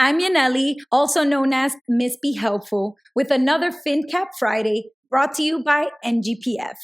I'm Yaneli, also known as Miss Be Helpful, with another FinCap Friday brought to you by NGPF.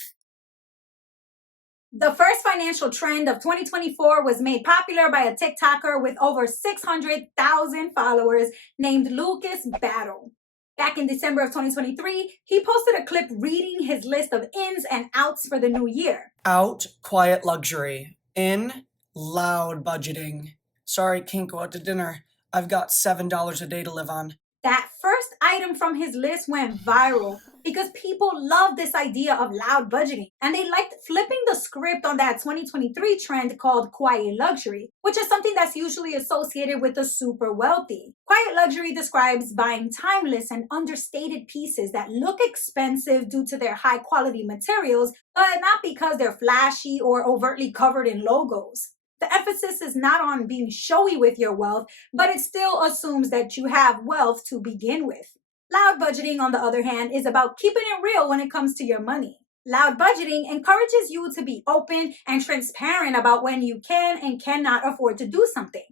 The first financial trend of 2024 was made popular by a TikToker with over 600,000 followers named Lucas Battle. Back in December of 2023, he posted a clip reading his list of ins and outs for the new year. Out, quiet luxury. In, loud budgeting. Sorry, can't go out to dinner. I've got $7 a day to live on. That first item from his list went viral because people love this idea of loud budgeting and they liked flipping the script on that 2023 trend called quiet luxury, which is something that's usually associated with the super wealthy. Quiet luxury describes buying timeless and understated pieces that look expensive due to their high quality materials, but not because they're flashy or overtly covered in logos. The emphasis is not on being showy with your wealth, but it still assumes that you have wealth to begin with. Loud budgeting, on the other hand, is about keeping it real when it comes to your money. Loud budgeting encourages you to be open and transparent about when you can and cannot afford to do something.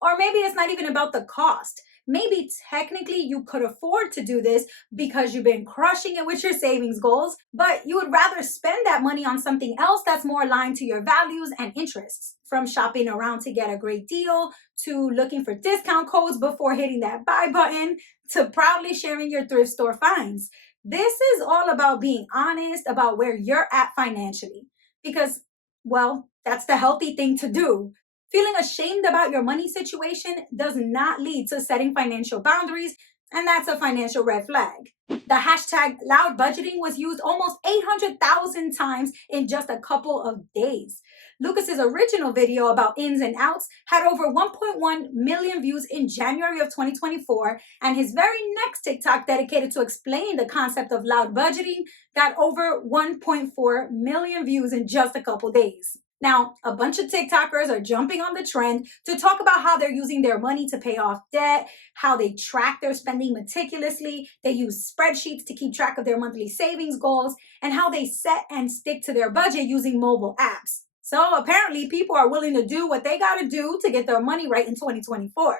Or maybe it's not even about the cost. Maybe technically you could afford to do this because you've been crushing it with your savings goals, but you would rather spend that money on something else that's more aligned to your values and interests. From shopping around to get a great deal, to looking for discount codes before hitting that buy button, to proudly sharing your thrift store finds. This is all about being honest about where you're at financially. Because, well, that's the healthy thing to do. Feeling ashamed about your money situation does not lead to setting financial boundaries, and that's a financial red flag. The hashtag loud budgeting was used almost 800,000 times in just a couple of days. Lucas's original video about ins and outs had over 1.1 million views in January of 2024, and his very next TikTok dedicated to explaining the concept of loud budgeting got over 1.4 million views in just a couple days. Now, a bunch of TikTokers are jumping on the trend to talk about how they're using their money to pay off debt, how they track their spending meticulously, they use spreadsheets to keep track of their monthly savings goals, and how they set and stick to their budget using mobile apps. So apparently people are willing to do what they gotta do to get their money right in 2024.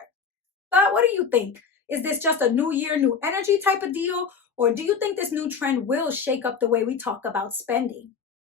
But what do you think? Is this just a new year, new energy type of deal? Or do you think this new trend will shake up the way we talk about spending?